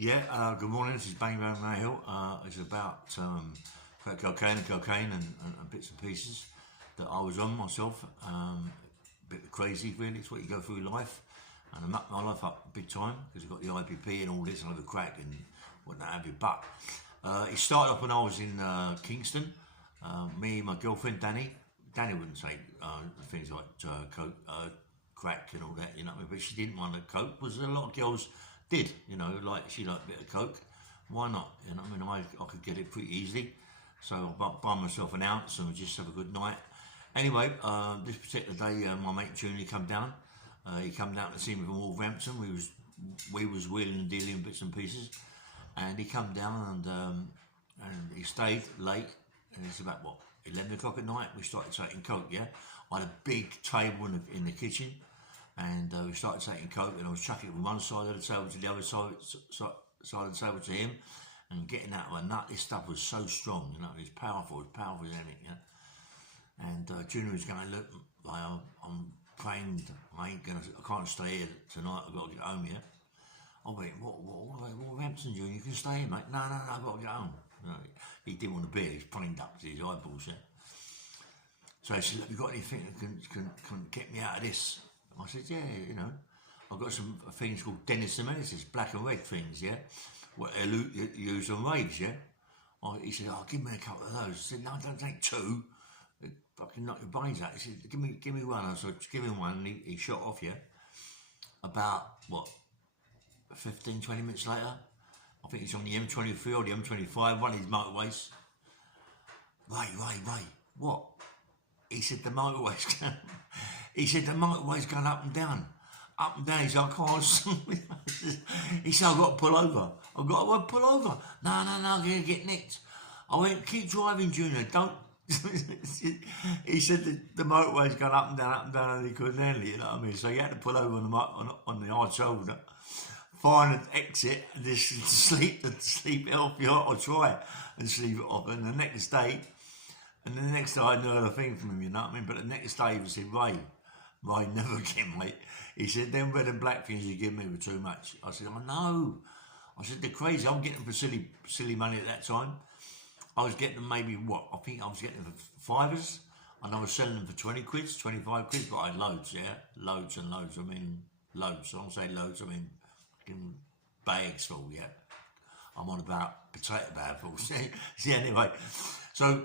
Yeah, good morning. This is Bang Bang Hill. It's about crack cocaine and bits and pieces that I was on myself. A bit crazy, really. It's what you go through in life. And I mucked my life up big time because I got the IPP and all this and I had crack and whatnot have you. But it started off when I was in Kingston. Me and my girlfriend Danny. Danny wouldn't take things like coke, crack and all that, you know what I mean? But she didn't want the coke, because a lot of girls did, you know, like she liked a bit of coke. Why not? You know what I mean? I could get it pretty easily. So I buy myself an ounce and just have a good night. Anyway, this particular day, my mate Junior come down. He come down to see me from Wolverhampton. We was wheeling and dealing bits and pieces, and he come down and he stayed late. And it's about what 11 o'clock at night. We started taking coke. Yeah, I had a big table in the kitchen, and we started taking coke. And I was chucking it from one side of the table to the other side of the table to him, and getting out of a nut. This stuff was so strong, you know, it was powerful as anything. Yeah. And Junior was going, look, like, I'm trained. I can't stay here tonight. I've got to get home. Yeah. I went, what Hampton, Junior? You can stay here, mate. No, I've got to get home. You know, he didn't want to be here. He's plained up to his eyeballs. Yeah. So he said, have you got anything that can get me out of this? I said, yeah, you know, I've got some things called Dennis Amenities, black and red things, yeah, what they use on raves, yeah. He said, oh, give me a couple of those. I said, no, don't take two. It fucking knock your brains out. He said, give me one. I said, give him one. And he shot off, yeah. What, 15, 20 minutes later, I think he's on the M23 or the M25, one of his motorways. Ray, what? He said, the motorway's going up and down. Up and down. He said, I can't see. He said, I've got to pull over. I've got to pull over. No, I'm going to get nicked. I went, keep driving, Junior. Don't. He said the motorway's gone up and down, and he couldn't handle it, you know what I mean? So he had to pull over on the hard shoulder, find an exit, and just sleep it off. Or try and sleep it off. And the next day, I hadn't heard a thing from him, you know what I mean? But the next day he said, Ray, never again, mate. He said, them red and black things you give me were too much. I said, oh no. I said, they're crazy. I'm getting them for silly money at that time. I was getting them maybe, I think I was getting them for fivers, and I was selling them for 20 quid, 25 quid, but I had loads, yeah? Loads and loads. I mean, loads. So I don't say loads, I mean, fucking bags full, yeah? I'm on about potato bag full. See, anyway. So,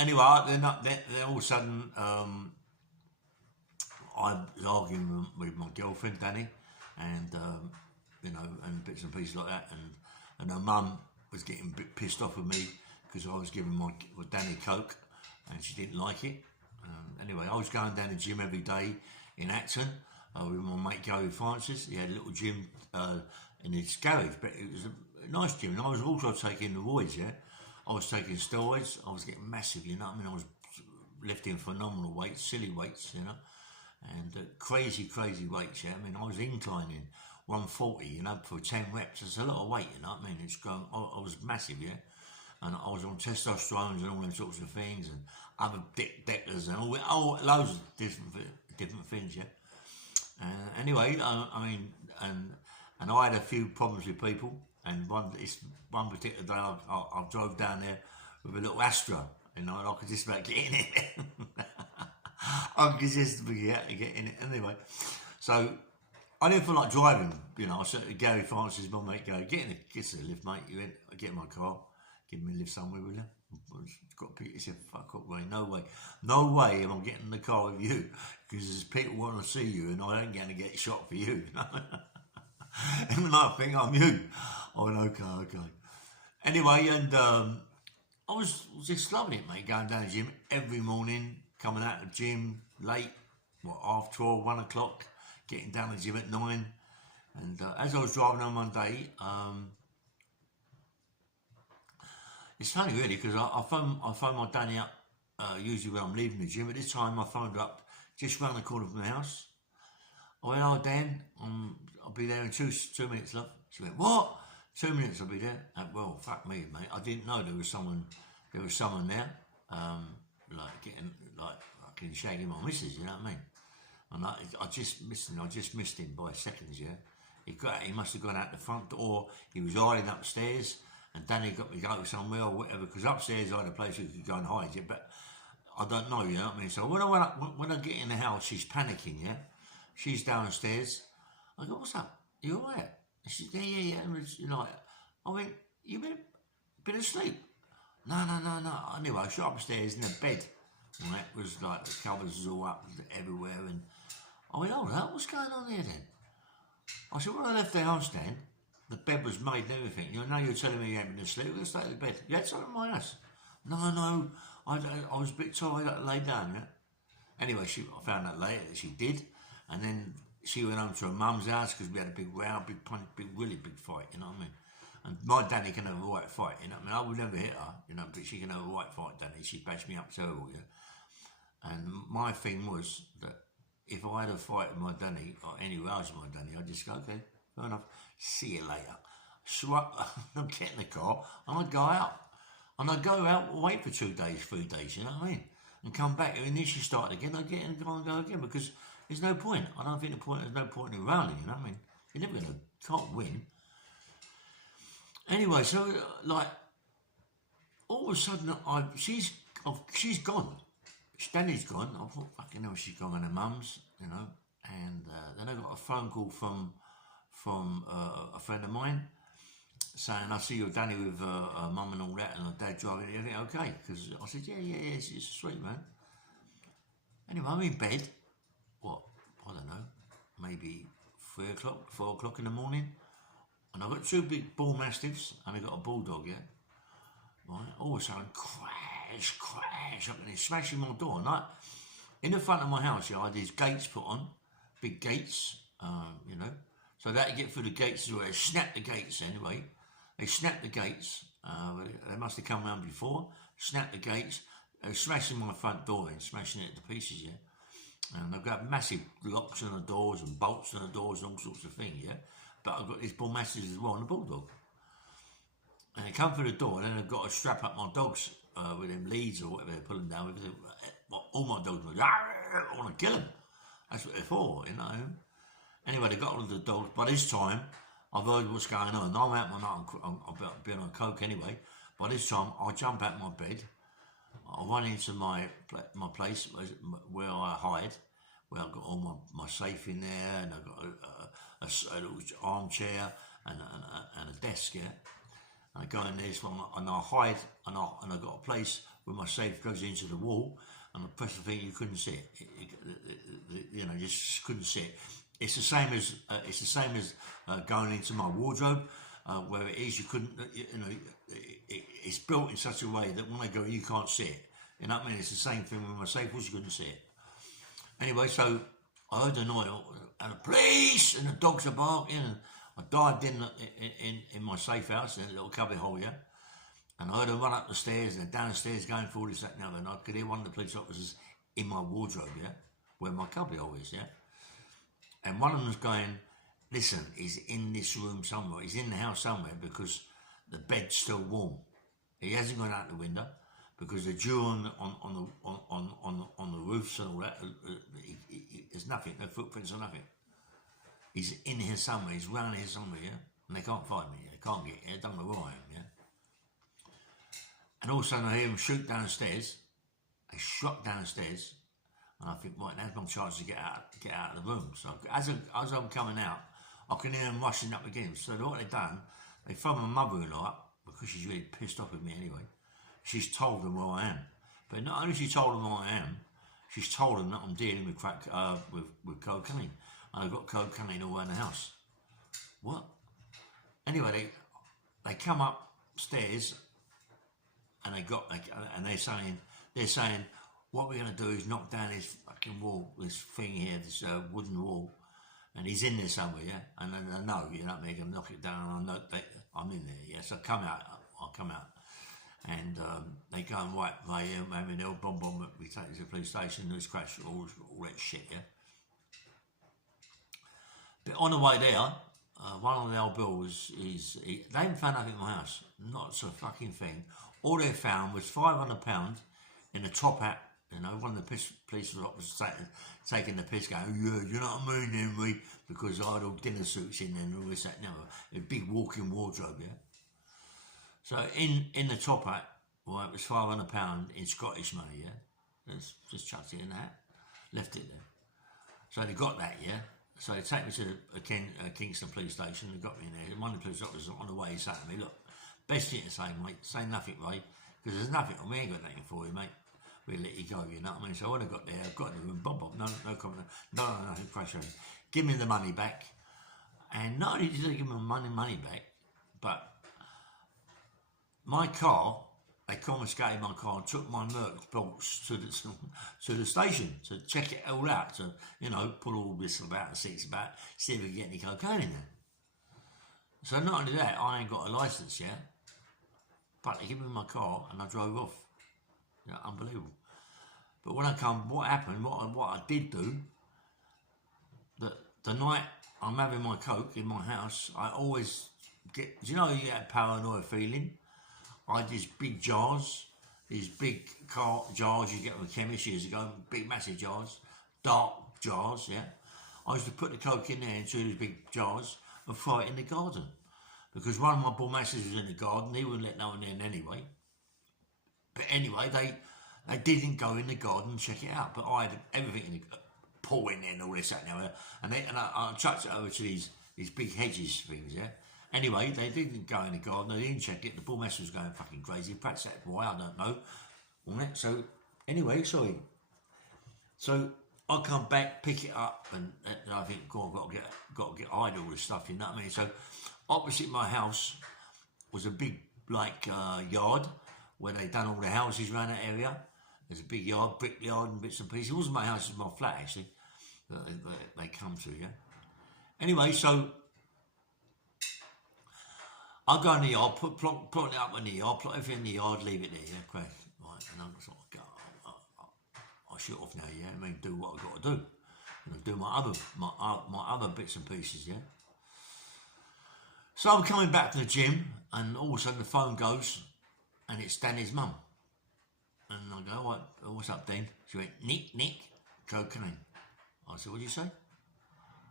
anyway, then all of a sudden, I was arguing with my girlfriend, Danny, and, you know, and bits and pieces like that, and her mum was getting a bit pissed off with me because I was giving my Danny coke, and she didn't like it. Anyway, I was going down to the gym every day in Acton with my mate Gary Francis. He had a little gym in his garage, but it was a nice gym, and I was also taking the roids, yeah? I was taking steroids, I was getting massive, you know what I mean? I was lifting phenomenal weights, silly weights, you know, and crazy weights, yeah? I mean, I was inclining 140, you know, for 10 reps. It's a lot of weight, you know what I mean? It's going, I was massive, yeah? And I was on testosterone and all them sorts of things, and other decklers and all loads of different things, yeah? Anyway, I mean, and I had a few problems with people. And one particular day, I drove down there with a little Astra, you know, and I could just about get in it. I could just about get in it anyway. So I didn't feel like driving, you know. I said to Gary Francis, my mate, get in the lift, mate. You went, get in my car, give me a lift somewhere, will you? He said, fuck up, Ray, no way am I getting in the car with you, because there's people want to see you, and I ain't going to get shot for you, you know. And when I think I'm you, I went, okay. Anyway, and I was just loving it, mate, going down to the gym every morning, coming out of the gym late, 12:30, 1 o'clock, getting down to the gym at 9. And as I was driving home one day, it's funny really, because I phone my Danny up usually when I'm leaving the gym. At this time, I phoned her up just round the corner from the house. I went, oh, Dan, I'll be there in two minutes, love. She went, what? 2 minutes, I'll be there. Well, fuck me, mate. I didn't know there was someone there, fucking shagging my missus, you know what I mean? And I just missed him by seconds, yeah. He must have gone out the front door. He was hiding upstairs, and Danny got me to go somewhere or whatever. Because upstairs I had a place where you could go and hide. Yeah, but I don't know. You know what I mean? So when I get in the house, she's panicking. Yeah, she's downstairs. I go, "What's up? You all right?" She said, "Yeah." And it's like, I went, "You been asleep?" No. Anyway, I shot upstairs in the bed. Right, it was like the covers was all up everywhere, and I went, "Hold up, what's going on here then?" I said, "When I left the house then, the bed was made and everything. You know, you're telling me you haven't been asleep. We're going to stay in the bed. You had something in my house." No, I was a bit tired. I lay down. Yeah. Anyway, I found out later that she did, and then she went home to her mum's house because we had a big row, big punch, really big fight. You know what I mean? And my Danny can have a right fight. You know what I mean? I would never hit her. You know, but she can have a right fight, Danny. She bashed me up terrible. Yeah. And my thing was that if I had a fight with my Danny, or anywhere else with my Danny, I'd just go, "Okay, fair enough, see you later." So I'd get in the car and I'd go out. And I'd go out, wait for 2 days, 3 days, you know what I mean? And come back, and then she started again, I'd get in and go again, because there's no point. I don't think there's no point in rallying, you know what I mean? You're never can't win. Anyway, so like, all of a sudden, she's gone. Danny's gone. I thought, fucking hell, she's gone to her mum's, you know. And then I got a phone call from a friend of mine saying, "I see your Danny with her mum and all that, and her dad driving. Everything okay?" Because I said, "Yeah, it's sweet, man." Anyway, I'm in bed. What? I don't know. Maybe 3 o'clock, 4 o'clock in the morning, and I've got 2 big bull mastiffs, and I got a bulldog. Yeah. Right. All of a sudden, crash, and he's smashing my door. And in the front of my house, yeah, I had these gates put on, big gates, you know. So that to get through the gates as well. They snapped the gates anyway. They snapped the gates. They must have come round before. Snapped the gates. They were smashing my front door in, smashing it to pieces, yeah. And I've got massive locks on the doors and bolts on the doors and all sorts of things, yeah. But I've got these bull mastiffs as well and a bulldog. And they come through the door, and then I've got to strap up my dogs with them leads or whatever they pull them down with. All my dogs were, "I want to kill them." That's what they're for, you know. Anyway, they got all of the dogs. By this time, I've heard what's going on. I'm out my night. I've been on coke anyway. By this time, I jump out my bed. I run into my place where I hide, where I've got all my safe in there, and I've got a little armchair and a desk, yeah. And I go in there, and I hide, and I got a place where my safe goes into the wall, and I press the thing, you couldn't see it. You know, just couldn't see it. It's the same as going into my wardrobe, where it is you couldn't. You know, it's built in such a way that when I go, you can't see it. You know what I mean? It's the same thing with my safe was, you couldn't see it. Anyway, so I heard the noise, and the police and the dogs are barking, and I dived in my safe house in a little cubby hole, yeah. And I heard them run up the stairs and down the stairs going for all this, that, and the other. And I could hear one of the police officers in my wardrobe, yeah, where my cubby hole is, yeah. And one of them was going, "Listen, he's in this room somewhere. He's in the house somewhere because the bed's still warm. He hasn't gone out the window because the dew on the roofs and all that. There's nothing, no footprints or nothing. He's in here somewhere. He's round here somewhere, yeah. And they can't find me. They can't get here. They don't know where I am, yeah." And all of a sudden I hear him shoot downstairs. They shot downstairs. And I think, right, now's my chance to get out of the room. So as I'm coming out, I can hear them rushing up again. So what they've done, they phoned my mother-in-law up, because she's really pissed off with me anyway. She's told them where I am. But not only she told them where I am, she's told them that I'm dealing with crack, with cocaine. And I've got cocaine all around the house. What? Anyway, they come upstairs, and they're saying, what we're going to do is knock down this fucking wall, this thing here, this wooden wall, and he's in there somewhere, yeah. And then I know, you know what I mean, I'm knock it down, and I know I'm in there, yeah. So I'll come out, and they go and right, I mean, they'll bomb. We take it to the police station, there's crash, all that shit, yeah. But on the way there, one of the old bills they haven't found nothing in my house, not a fucking thing. All they found was £500 in a top hat You know, one of the police officers taking the piss, going, yeah, you know what I mean, Henry? Because I had all dinner suits in there and all this, that, and the other. A big walk-in wardrobe, yeah. So in the top hat, well, it was £500 in Scottish money, yeah. Just chucked it in the hat, left it there. So they got that, yeah. So they take me to the Kingston police station. They got me in there. One of the police officers on the way, he said to me, look, best thing to say, mate, say nothing, Ray, because there's nothing on me. I ain't got nothing for you, mate. We'll let you go, you know what I mean? So when I got there, I got in the room, bob, no comment, no, crash over. Give me the money back. And not only did they give me money back, but my car, they confiscated my car and took my Merc bolts to the station to check it all out, to, you know, pull all this about the seats about, see if we can get any cocaine in there. So not only that, I ain't got a licence yet, but they give me my car and I drove off. Yeah, unbelievable. But when I come, what happened, what I did do, the night I'm having my coke in my house, I always get, do you know you get a paranoid feeling? I had these big jars, these big jars you get from the chemist years ago, big massive jars, dark jars, yeah. I used to put the coke in there into these big jars and throw it in the garden. Because one of my bull masters was in the garden, he wouldn't let no one in anyway. But anyway, they didn't go in the garden and check it out. But I had everything in the pool in there and all this, that, and I chucked it over to these big hedges things, yeah. Anyway, they didn't go in the garden, they didn't check it. The bull master was going fucking crazy. Perhaps that's why, I don't know. So, anyway, sorry. So, I come back, pick it up, and I think, God, I've got to get hide all this stuff, you know what I mean? So, opposite my house was a big, yard where they done all the houses around that area. There's a big yard, brick yard and bits and pieces. It wasn't my house, it was my flat, actually, that they come to, yeah? Anyway, so I go in the yard, put it up in the yard, put everything in the yard, leave it there, yeah, crack. Right, and I'm sort of go, I'll shut off now, yeah, I mean, do what I've got to do. You know, do my other bits and pieces, yeah. So I'm coming back from the gym, and all of a sudden the phone goes, and it's Danny's mum. And I go, what's up, Dan? She went, Nick, cocaine. I said, what'd you say?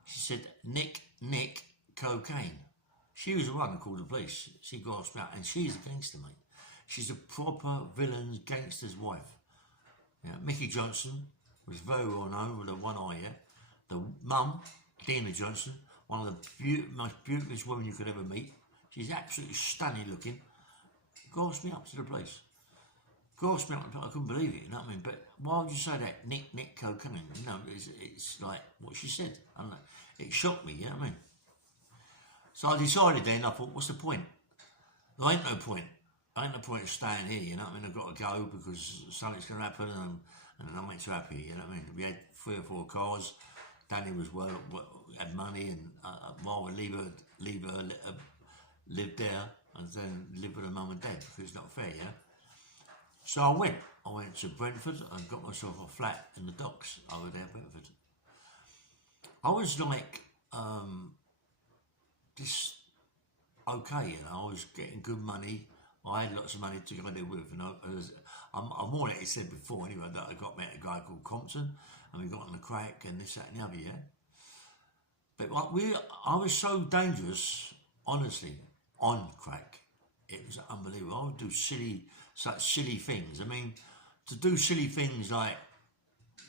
She said, Nick, cocaine. She was the one who called the police. She grasped out, and she's a gangster, mate. She's a proper villain's gangster's wife. Yeah, Mickey Johnson was very well known with the one eye, yeah. The mum, Dina Johnson, one of the most beautiful women you could ever meet. She's absolutely stunning looking. Grasped me up to the police. Grasped me up, I couldn't believe it, you know what I mean? But why would you say that? Nick, cocaine. No, it's like what she said. And it shocked me, you know what I mean? So I decided then, I thought, what's the point? There ain't no point. There ain't no point of staying here, you know what I mean? I've got to go because something's going to happen and I ain't too happy, you know what I mean? We had 3 or 4 cars. Danny was had money, and rather leave her live there and then live with her mum and dad because it's not fair, yeah? So I went to Brentford and got myself a flat in the docks over there, Brentford. I was like, just okay, you know, I was getting good money. I had lots of money to go there with, you know. I'm more like I said before anyway, that I got met a guy called Compton and we got on the crack and this, that and the other, yeah. But I was so dangerous, honestly, on crack. It was unbelievable. I would do such silly things. I mean, to do silly things like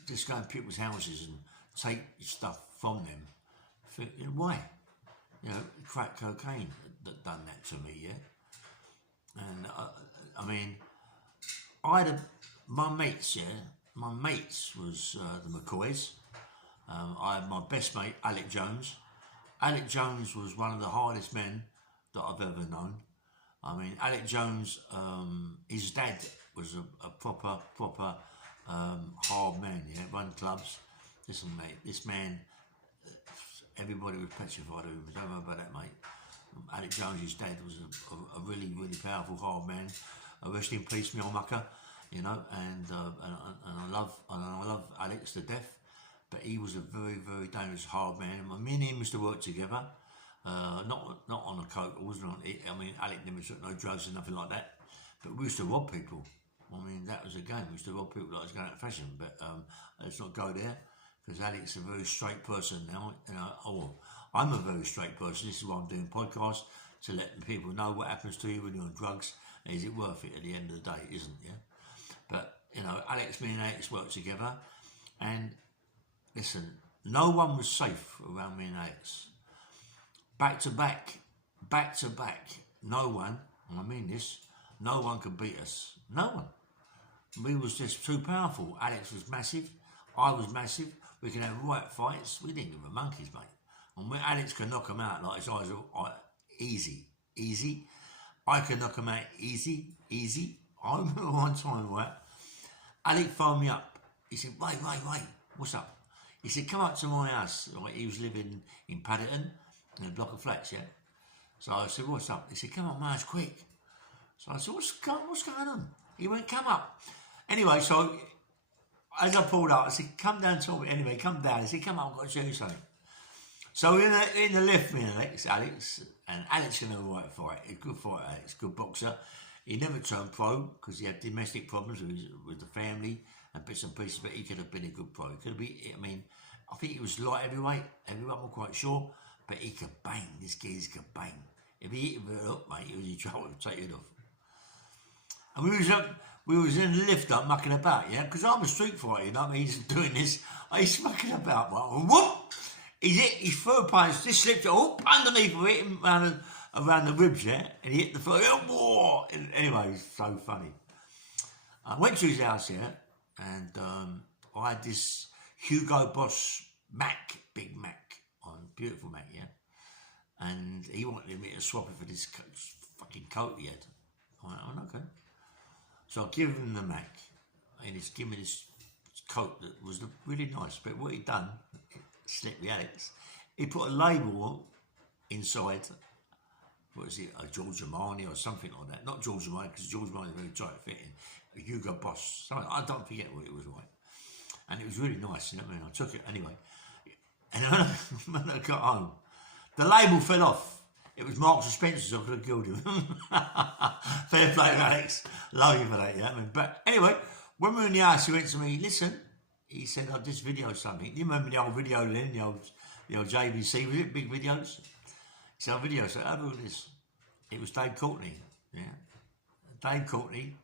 just go to people's houses and take stuff from them. Why? You know, crack cocaine that done that to me, yeah. And I mean, my mates, yeah. My mates was the McCoys. I had my best mate, Alec Jones. Alec Jones was one of the hardest men that I've ever known. I mean, Alec Jones, his dad was a proper hard man, yeah, run clubs. Listen, mate, this man, everybody was petrified of him. Don't know about that, mate. Alec Jones, his dad, was a really powerful hard man. Rest in peace, my old mucker, you know, and I love Alex to death, but he was a very dangerous hard man. Me and him used to work together. Not on a coke. It wasn't on. I mean, Alec never took no drugs and nothing like that. But we used to rob people. I mean, that was a game. We used to rob people like it's going out of fashion, but let's not go there because Alex is a very straight person now. You know, I'm a very straight person. This is why I'm doing podcasts to let people know what happens to you when you're on drugs. Is it worth it at the end of the day? It isn't, yeah? But, you know, me and Alex worked together, and listen, no one was safe around me and Alex. Back to back, no one, and I mean this, no one could beat us. No one. We was just too powerful. Alex was massive, I was massive. We could have right fights. We didn't give a monkeys, mate. And when Alex can knock him out like his eyes are easy. I can knock him out easy. I remember one time, right? Alex phoned me up. He said, wait, what's up? He said, come up to my house. Right? He was living in Paddington, in a block of flats, yeah? So I said, what's up? He said, come up my house quick. So I said, what's going on? He went, come up. Anyway, so as I pulled up, I said, come down to me. Anyway, come down. He said, come up, I've got to show you something. So in the lift, me and Alex can have a right fight. A good fighter, Alex, good boxer. He never turned pro because he had domestic problems with the family and bits and pieces, but he could have been a good pro. He could have been, I mean, I think he was light heavyweight, I'm not quite sure, but he could bang. This geezer could bang. If he hit him up, mate, he was in trouble to take it off. And we was in the lift up mucking about, yeah, because I'm a street fighter, you know what I mean? He's doing this, he's mucking about, and whoop! He's hit his third punch, just slipped it up underneath of it, around the ribs, yeah? And he hit the third, oh, anyway, it's so funny. I went to his house, yeah, and I had this Hugo Boss Mac, Big Mac, beautiful Mac, yeah? And he wanted me to swap it for this fucking coat he had. I went, okay. So I give him the Mac, and he's given me this coat that was really nice, but what he'd done, Slippy Alex, he put a label inside, what is it, a George Armani or something like that. Not George Armani, because George Armani is very tight fitting. A Hugo Boss, something, I don't forget what it was like. And it was really nice, you know what I mean? I took it anyway. And when I got home, the label fell off. It was Marks and Spencer's, so I could have killed him. Fair play, Alex. Love you for that, you know what I mean? But anyway, when we were in the house, he went to me, listen, he said, I'll just video something. You remember the old video then, the old JVC, was it? Big videos? He said, I'll video. So have a look at this. It was Dave Courtney, yeah. Dave Courtney.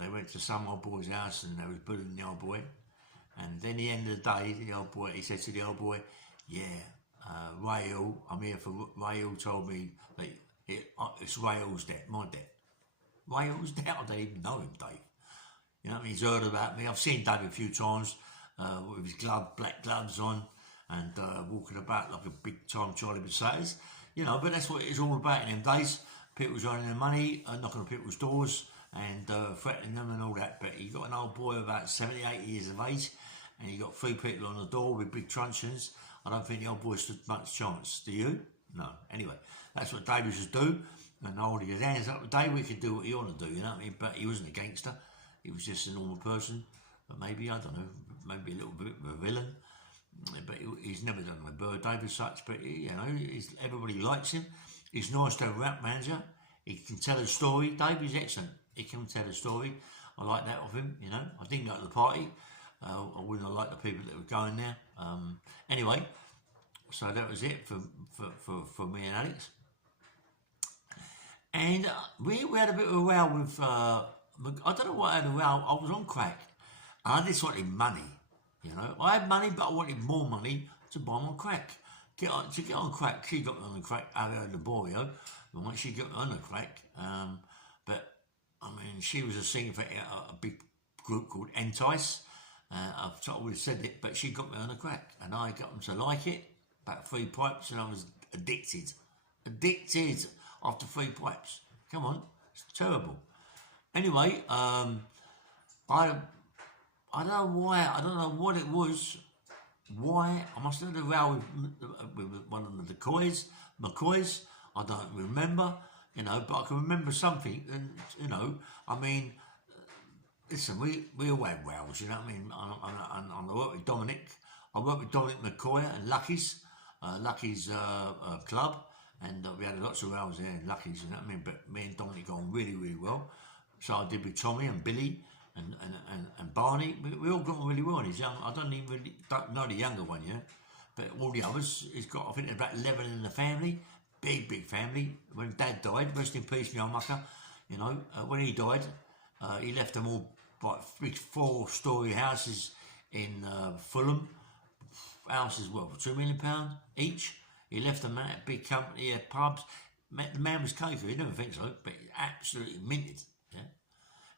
They went to some old boy's house and they was bullying the old boy. And then at the end of the day, the old boy, he said to the old boy, yeah, Ray Hill, I'm here for Ray Hill told me that it's Ray Hill's debt, my debt. Ray Hill's debt? I don't even know him, Dave. You know what I mean? He's heard about me. I've seen Dave a few times with his black gloves on and walking about like a big time Charlie Mercedes. You know, but that's what it's all about in them days. People earning their money, knocking on people's doors and threatening them and all that. But you got an old boy about 78 years of age and you got 3 people on the door with big truncheons. I don't think the old boy stood much chance. Do you? No. Anyway, that's what Dave used to do. And holding his hands up. Dave, we could do what he wanted to do, you know what I mean? But he wasn't a gangster. He was just a normal person. But maybe, I don't know, maybe a little bit of a villain. But he's never done my birthday as such. But, you know, everybody likes him. He's nice to have a rap manager. He can tell a story. Dave is excellent. He can tell a story. I like that of him, you know. I didn't go to the party. I wouldn't have liked the people that were going there. Anyway, so that was it for me and Alex. And we had a bit of a row with, I don't know what I had a row, I was on crack. And I just wanted money, you know. I had money, but I wanted more money to buy my crack. To get on crack, she got me on the crack, Ariel de Borio, and once she got me on the crack, but, I mean, she was a singer for a big group called Entice. I've always said it, but she got me on the crack, and I got them to like it, about 3 pipes, and I was addicted after 3 pipes. Come on, it's terrible. Anyway, I don't know why, I don't know what it was, why, I must have had a row with one of the McCoys, I don't remember, you know, but I can remember something, and, you know, I mean, listen, we all had rows, you know what I mean, I worked with Dominic, McCoy and Lucky's club, and we had lots of rows there in Lucky's, you know what I mean, but me and Dominic got on really, really well, So I did with Tommy and Billy and Barney. We all got on really well. And he's young. I don't know the younger one yet, but all the others. He's got, I think, there's about 11 in the family. Big family. When Dad died, rest in peace, my mucker. You know, when he died, he left them all like big 4-story houses in Fulham. Houses, what, £2 million each. He left them at big company, pubs. The man was crazy. He never think so, but he absolutely minted. Yeah.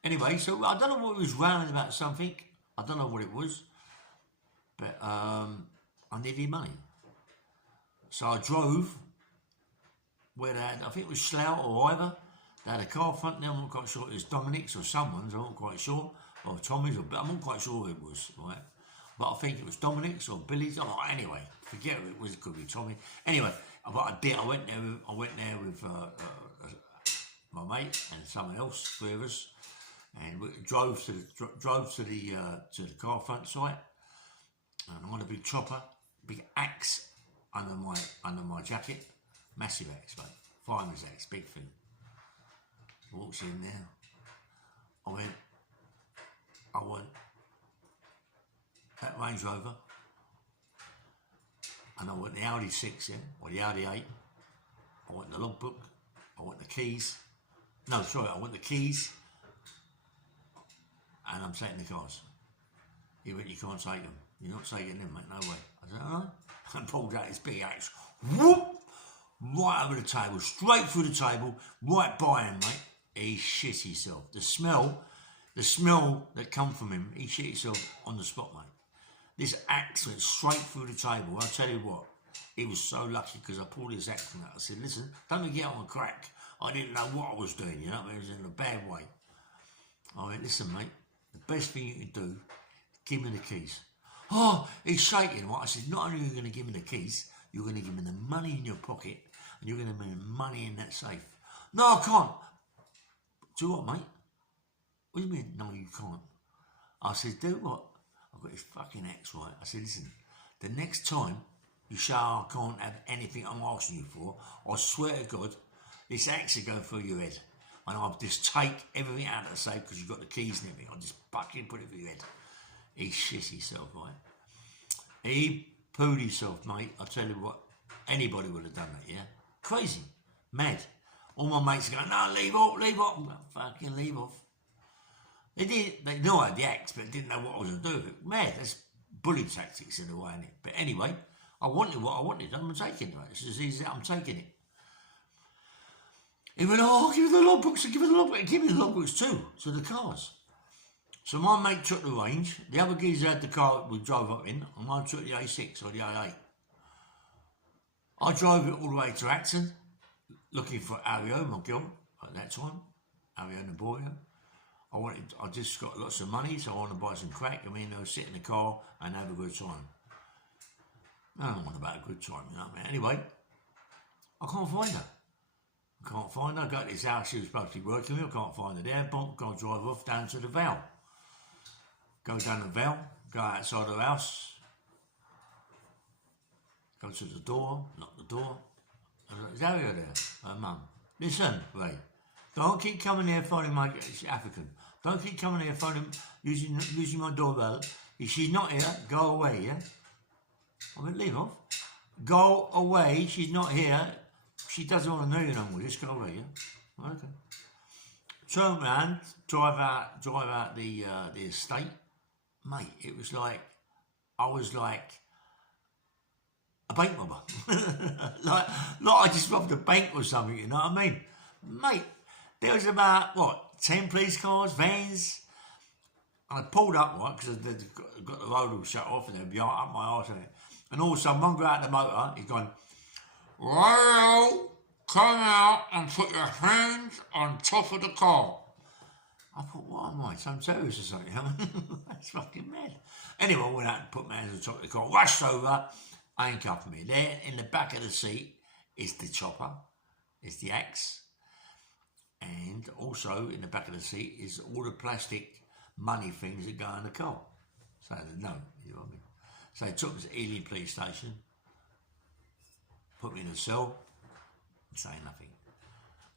Anyway, so I don't know what he was railing about something. I don't know what it was, but I needed money, so I drove where they had, I think it was Slough or Ivor. They had a car front there. I'm not quite sure it was Dominic's or someone's. I'm not quite sure, or Tommy's, or I'm not quite sure who it was. Right, but I think it was Dominic's or Billy's. Oh, anyway, forget who it was. It could be Tommy. Anyway, but I did. I went there with my mate and someone else, 3 of us, and we drove to the car front site. And I had a big chopper, big axe under my jacket, massive axe, mate, fireman's axe, big thing. Walks in there. I went that Range Rover, and I want the Audi 6, yeah, or the Audi 8. I want the logbook. I want the keys. No, sorry, I want the keys, and I'm taking the cars. He went, you can't take them. You're not taking them, mate, no way. I said, oh, and pulled out his big axe. Whoop! Right over the table, straight through the table, right by him, mate. He shit himself. The smell that come from him, he shit himself on the spot, mate. This axe went straight through the table. I'll tell you what, he was so lucky because I pulled his axe out. I said, listen, don't get on a crack. I didn't know what I was doing, you know what I mean? It was in a bad way. I went, listen, mate, the best thing you can do, give me the keys. Oh, he's shaking. Right? I said, not only are you going to give me the keys, you're going to give me the money in your pocket, and you're going to give me the money in that safe. No, I can't. Do what, mate? What do you mean? No, you can't. I said, do what? I've got this fucking axe, right? I said, listen, the next time you show I can't have anything I'm asking you for, I swear to God, this axe will go through your head. And I'll just take everything out of the safe because you've got the keys and everything. I'll just fucking put it through your head. He shit himself, right? He pooed himself, mate. I'll tell you what, anybody would have done that, yeah? Crazy. Mad. All my mates are going, no, leave off. I'm going, fucking leave off. They knew I had the axe, but didn't know what I was going to do with it. Mad, that's bully tactics in a way, innit? But anyway, I wanted what I wanted. I'm taking it, mate. It's as easy as that. I'm taking it. He went, oh, give me the logbooks, give me the logbooks too, to the cars. So my mate took the Range, the other geezer had the car we drove up in, and I took the A6 or the A8. I drove it all the way to Acton, looking for Ario, my girl, at that time, Ario and the boy. I just got lots of money, so I want to buy some crack. I mean, I sit in the car and have a good time. I don't want about a good time, you know what I mean? Anyway, I can't find her. I got this house she was supposed to be working with. I can't find her there. Bonk, go drive off down to the Val. Go down the Val, go outside the house, go to the door, knock the door. Is Aria there? Her mum. Listen, Ray, don't keep coming here phoning my... She's African. Don't keep coming here phoning, using my doorbell. If she's not here, go away, yeah? I went, leave off. Go away, she's not here. She doesn't want to know you no more. Just go away, yeah? Okay. Turn around, drive out the estate. Mate, it was like, I was like a bank robber. like I just robbed a bank or something, you know what I mean? Mate, there was about, 10 police cars, vans. And I pulled up, right, because they'd got the road all shut off and they'd be up my arse in it. And all of a sudden, one guy out the motor, he's gone, Rayo, come out and put your hands on top of the car. I thought, what am I, some terrorist or something? That's fucking mad. Anyway, I went out and put my hands on top of the car, rushed over, handcuffed me. There, in the back of the seat, is the chopper, is the axe, and also in the back of the seat is all the plastic money things that go in the car. So, no, you know what I mean? So they took me to Ealing police station, put me in a cell, and say nothing.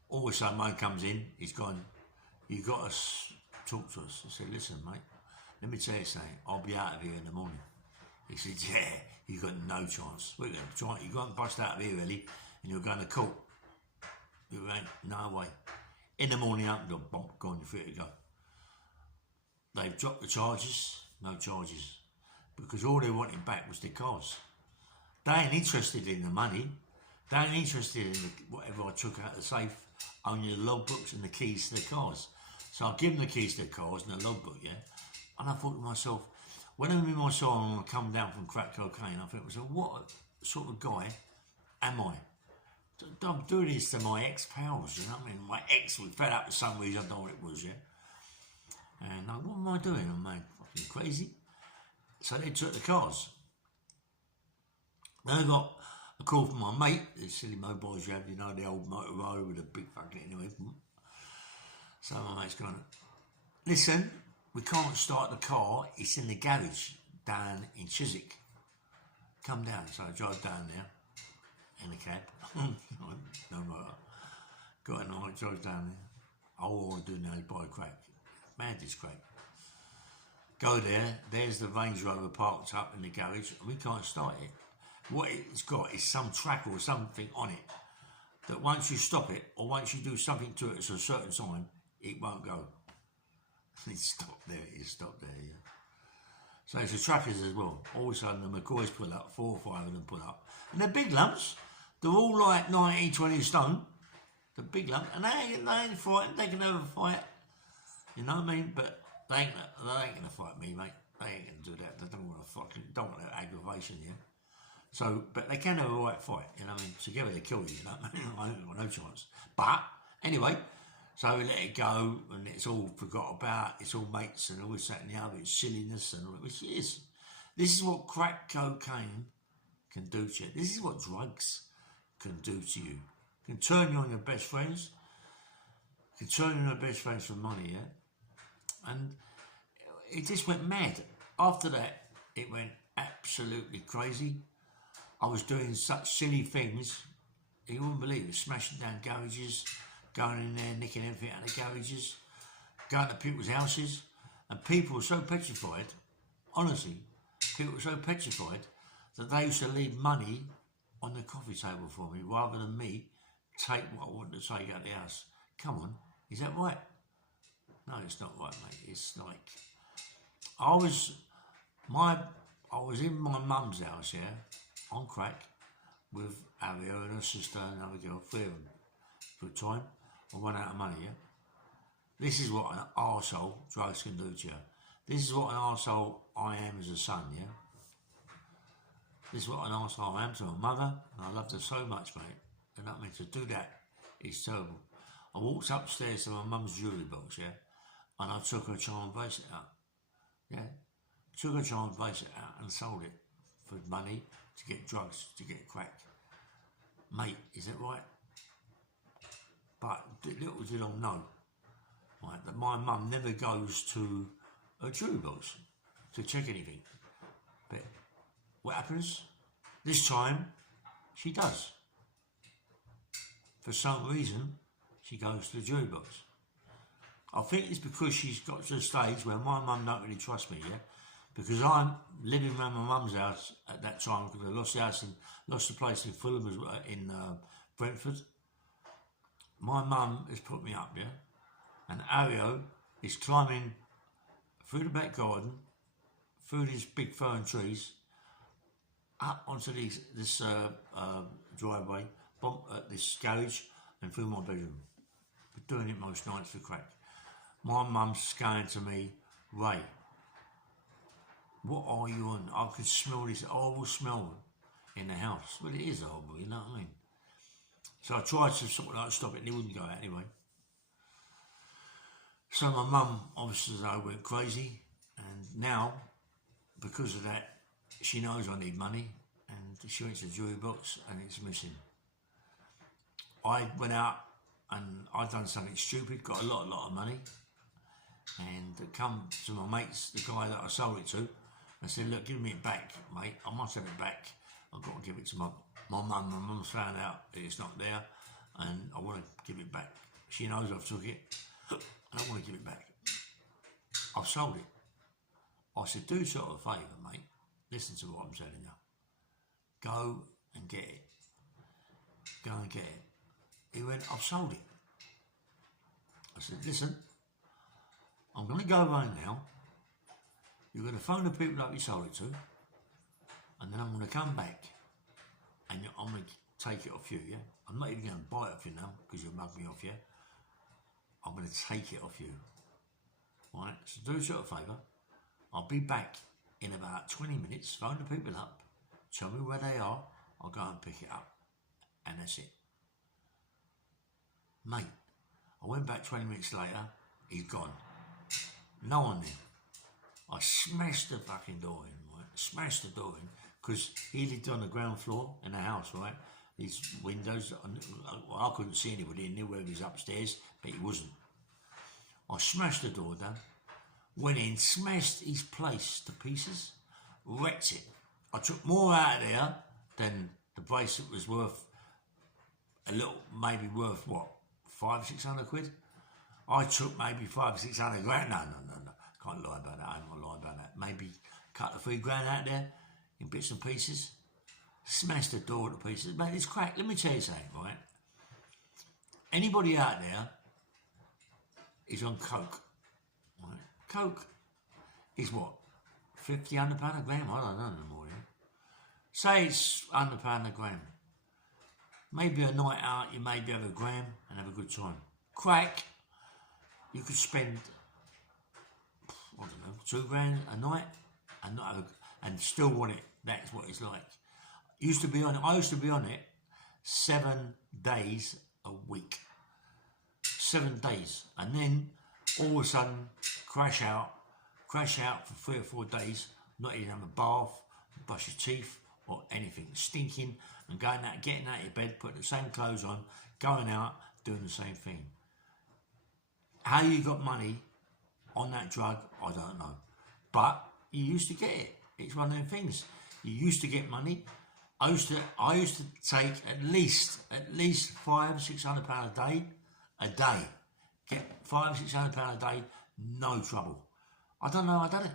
All of a sudden, mine comes in, he's gone, you got to talk to us. I said, listen, mate, let me tell you something. I'll be out of here in the morning. He said, yeah, you got no chance. We're going to try. You got to bust out of here, really, and you're going to court. You ain't, no way. In the morning, up the bump, gone, you're free to go. They've dropped the charges, no charges, because all they wanted back was their cars. They ain't interested in the money. They ain't interested in whatever I took out of the safe, only the logbooks and the keys to the cars. So I give them the keys to the cars and the logbook, yeah? And I thought to myself, when I'm in my soul and I come down from crack cocaine, I think, so what sort of guy am I? I'm doing this to my ex-pals, you know what I mean? My ex was fed up for some reason, I don't know what it was, yeah? And what am I doing? Am I fucking crazy? So they took the cars. Then I got a call from my mate, the silly mobiles you have, you know, the old Motorola with a big fucking anyway. So my mate's going, listen, we can't start the car, it's in the garage down in Chiswick. Come down. So I drove down there in the cab. No motor. Got in I drove down there. All I want to do now is buy crack. Mad is crack. Go there, there's the Range Rover parked up in the garage, and we can't start it. What it's got is some tracker or something on it that once you stop it, or once you do something to it at a certain time, it won't go. It stopped there, it stopped there, yeah. So it's the trackers as well. All of a sudden the McCoys pull up, 4 or 5 of them pull up. And they're big lumps. They're all like 19, 20 stone. They're big lumps. And they ain't fighting, they can never fight. You know what I mean? But they ain't gonna fight me, mate. They ain't gonna do that. They don't want that aggravation, yeah. So, but they can have a right fight, you know what I mean? Together they kill you, you know what I mean? I ain't got no chance. But, anyway, so we let it go, and it's all forgot about, it's all mates and all this, that and the other, it's silliness and all that, which it is. This is what crack cocaine can do to you. This is what drugs can do to you. Can turn you on your best friends, can turn you on your best friends for money, yeah? And it just went mad. After that, it went absolutely crazy. I was doing such silly things, you wouldn't believe it, smashing down garages, going in there, nicking everything out of the garages, going to people's houses, and people were so petrified, honestly, people were so petrified that they used to leave money on the coffee table for me rather than me take what I wanted to take out of the house. Come on, is that right? No, it's not right, mate. It's like, I was in my mum's house, yeah, on crack, with Aria and her sister and another girl, 3 of them, for a time. I ran out of money, yeah. This is what an arsehole drugs can do to you. This is what an arsehole I am as a son, yeah. This is what an arsehole I am to my mother, and I loved her so much, mate. You know what I mean? To do that is terrible. I walked upstairs to my mum's jewellery box, yeah, and I took her charm bracelet out. Yeah, took her charm bracelet out and sold it for money to get drugs, to get crack. Mate, is that right? But little did I know, right, that my mum never goes to a jewellery box to check anything. But what happens? This time, she does. For some reason, she goes to the jewellery box. I think it's because she's got to the stage where my mum don't really trust me, yeah? Because I'm living around my mum's house at that time because I lost the house and lost the place in Fulham, in Brentford. My mum has put me up, yeah? And Ario is climbing through the back garden, through these big fern trees, up onto this driveway, this garage, and through my bedroom. We're doing it most nights for crack. My mum's going to me, Ray, what are you on? I could smell this horrible smell in the house. Well, it is horrible, you know what I mean? So I tried to sort of like stop it and it wouldn't go out anyway. So my mum, obviously, went crazy, and now, because of that, she knows I need money, and she went to the jewellery box and it's missing. I went out and I'd done something stupid, got a lot of money, and come to my mates, the guy that I sold it to, I said, look, give me it back, mate, I must have it back. I've got to give it to my mum. My mum's found out that it's not there, and I want to give it back. She knows I've took it, I don't want to give it back. I've sold it. I said, do yourself a favour, mate. Listen to what I'm telling you. Go and get it. Go and get it. He went, I've sold it. I said, listen, I'm going to go home now. You're going to phone the people up you sold it to, and then I'm going to come back and I'm going to take it off you, yeah? I'm not even going to buy it off you now because you'll mug me off, yeah? I'm going to take it off you. Right? So do yourself a favour. I'll be back in about 20 minutes. Phone the people up. Tell me where they are. I'll go and pick it up. And that's it. Mate, I went back 20 minutes later. He's gone. No one there. I smashed the fucking door in, right? Smashed the door in because he lived on the ground floor in the house, right? These windows, I couldn't see anybody. I knew where he was upstairs, but he wasn't. I smashed the door down, went in, smashed his place to pieces, wrecked it. I took more out of there than the bracelet was worth. A little, maybe worth what, 500-600 quid? I took maybe 500-600 grand. No. Can't lie about that. I ain't gonna lie about that. Maybe a couple of $3 grand out there in bits and pieces. Smashed the door to pieces. Mate, it's crack. Let me tell you something, right? Anybody out there is on coke. Right? Coke is what? £50, £100 a gram? I don't know no more. Yeah? Say it's £100 a gram. Maybe a night out, you maybe have a gram and have a good time. Crack, you could spend, I don't know, £2 grand a night and not have and still want it. That's what it's like. I used to be on it 7 days a week. 7 days. And then all of a sudden crash out for 3 or 4 days, not even have a bath, brush your teeth or anything, stinking and going out, getting out of your bed, putting the same clothes on, going out, doing the same thing. How you got money on that drug, I don't know. But you used to get it. It's one of them things. You used to get money. I used to take at least £500-600 a day. Get £500-600 a day, no trouble. I don't know how I done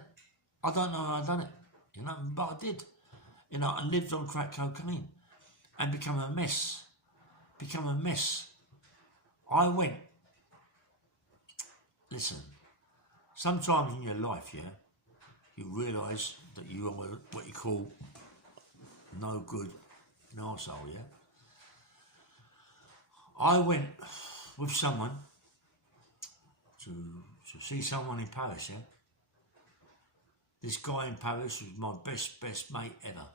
it. You know, but I did. You know, I lived on crack cocaine and become a mess. I went. Listen, sometimes in your life, yeah, you realise that you are what you call no good an arsehole, yeah? I went with someone to see someone in Paris, yeah? This guy in Paris was my best mate ever.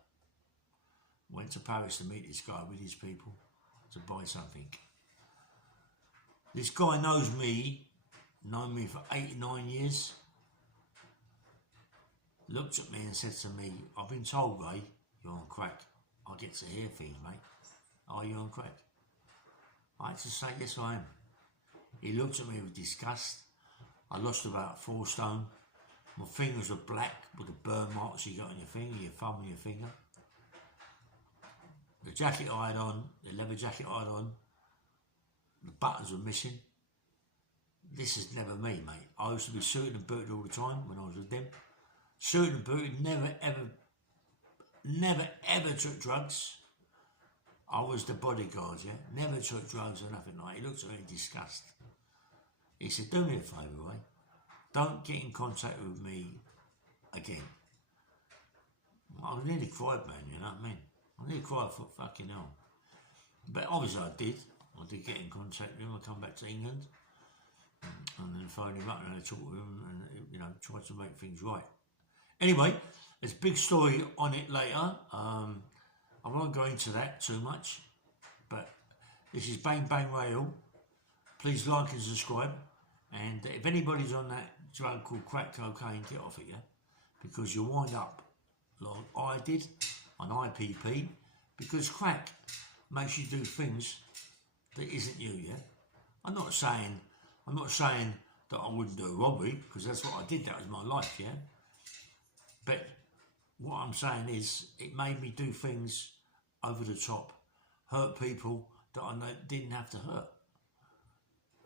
Went to Paris to meet this guy with his people to buy something. This guy known me for 89 years. Looked at me and said to me, I've been told, Ray, you're on crack. I get to hear things, mate. Are you on crack? I had to say, yes, I am. He looked at me with disgust. I lost about 4 stone. My fingers were black with the burn marks you got on your finger, your thumb and your finger. The jacket I had on, the leather jacket I had on, the buttons were missing. This is never me, mate. I used to be suited and booted all the time when I was with them. Suited and booted, never ever took drugs. I was the bodyguard, yeah? Never took drugs or nothing like that. He looked at me in disgust. He said, do me a favour, Ray. Don't get in contact with me again. I nearly cried, man, you know what I mean? I nearly cried for fucking hell. But obviously I did. I did get in contact with him. I come back to England and then phoned him up and I talked with him and, you know, tried to make things right. Anyway, there's a big story on it later. I won't go into that too much, but this is Bang Bang Rail. Please like and subscribe. And if anybody's on that drug called crack cocaine, get off it, yeah? Because you'll wind up like I did on IPP, because crack makes you do things that isn't you, yeah? I'm not saying that I wouldn't do a robbery, because that's what I did, that was my life, yeah? But what I'm saying is, it made me do things over the top, hurt people that I didn't have to hurt.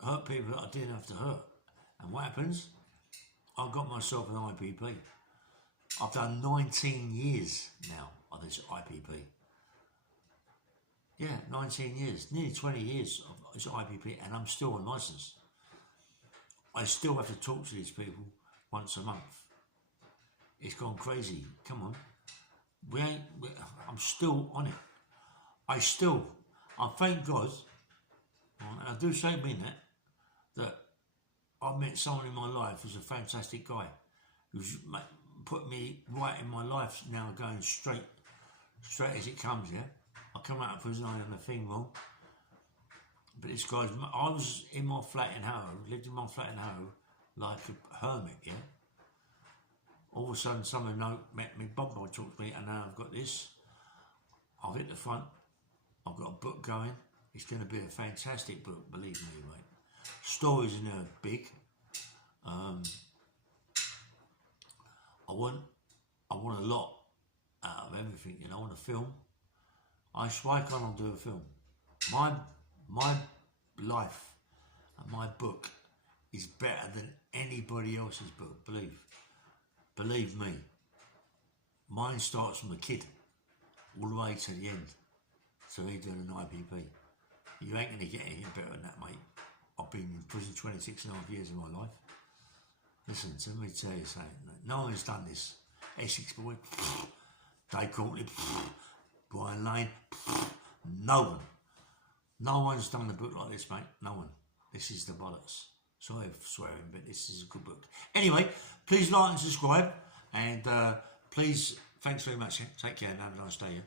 Hurt people that I didn't have to hurt. And what happens? I got myself an IPP. I've done 19 years now of this IPP. Yeah, 19 years, nearly 20 years of this IPP, and I'm still on licence. I still have to talk to these people once a month. It's gone crazy. Come on. I'm still on it. I thank God, and I do say mean that I met someone in my life who's a fantastic guy, who's put me right in my life now, going straight as it comes, yeah? I come out of prison, I done a thing wrong. But this guy's, I was in my flat in Harrow, lived in my flat in Harrow, like a hermit, yeah? All of a sudden, someone met me, Bob talked to me, and now I've got this. I've hit the front. I've got a book going. It's going to be a fantastic book, believe me, mate. Stories in there big. I want a lot out of everything, you know. I want a film. Why can't I do a film? My life and my book is better than anybody else's book, believe me. Mine starts from a kid all the way to the end. So he doing an IPP. You ain't going to get anything better than that, mate. I've been in prison 26 and a half years of my life. Listen, let me tell you something. No one's done this. Essex boy, Dave Courtney, Brian Lane, no one. No one's done a book like this, mate. No one. This is the bollocks. Sorry for swearing, but this is a good book. Anyway, please like and subscribe. And please, thanks very much. Take care and have a nice day. Yeah?